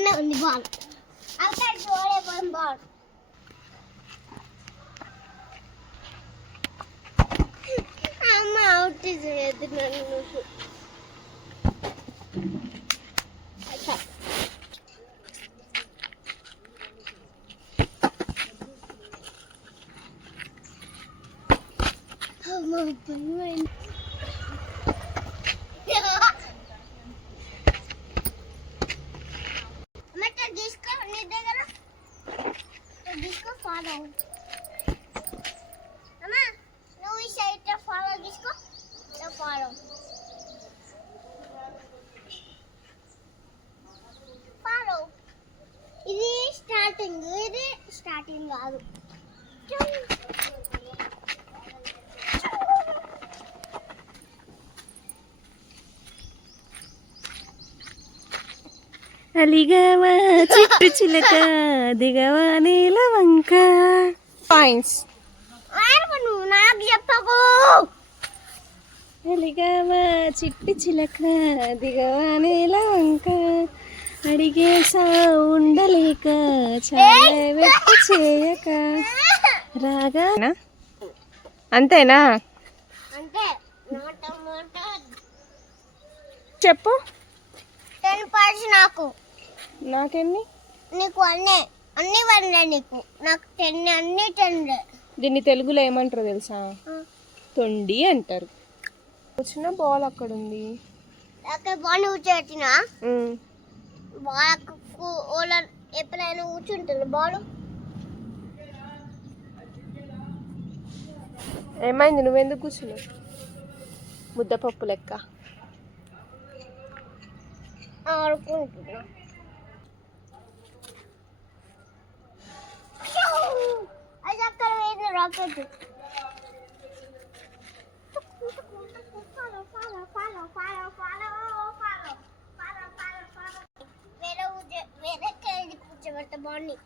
ఇక్కడనే ఉంది బాల్. అక్కడ చూడే బాల్. అమ్మ అవుట్ చేయదు నన్ను. తీసుకో నీ దగ్గర తీసుకో ఫాలో అమ్మా నువ్వు ఈ సైడ్ ఫాలో తీసుకో ఫాలో ఫాలో ఇది స్టార్టింగ్ కాదు. అలిగావా చిట్టు చిలక దిగవా నీల వంక. పాయింట్స్ నువ్వు నాకు చెప్పకు. అలిగావా చిట్టు చిలక దిగవా నీల వంక అడిగేసా ఉండలేక చాలా వెట్టి చేయక రాగా. అంతేనా? అంటే చెప్పు. 10 పాయింట్స్ నాకు. నాకెన్ని? నీకు అన్ని 1 నీకు. నాకు 10 అన్ని 10. దీన్ని తెలుగులో ఏమంటారో తెలుసా? తొండి అంటారు. వచ్చిన బాల్ అక్కడ ఉంది. అక్కడ బాల్ కూర్చోబెట్టిన బాల్ ఎప్పుడైనా కూర్చుంటుంది బాల్. ఏమైంది? నువ్వెందుకు కూర్చున్నావు? ముద్దపప్పు లెక్క ఆడుకుంటున్నా. అది అక్కడ వేరే రాకెట్. వేరే కూర్చోబెడతా బాగుంది.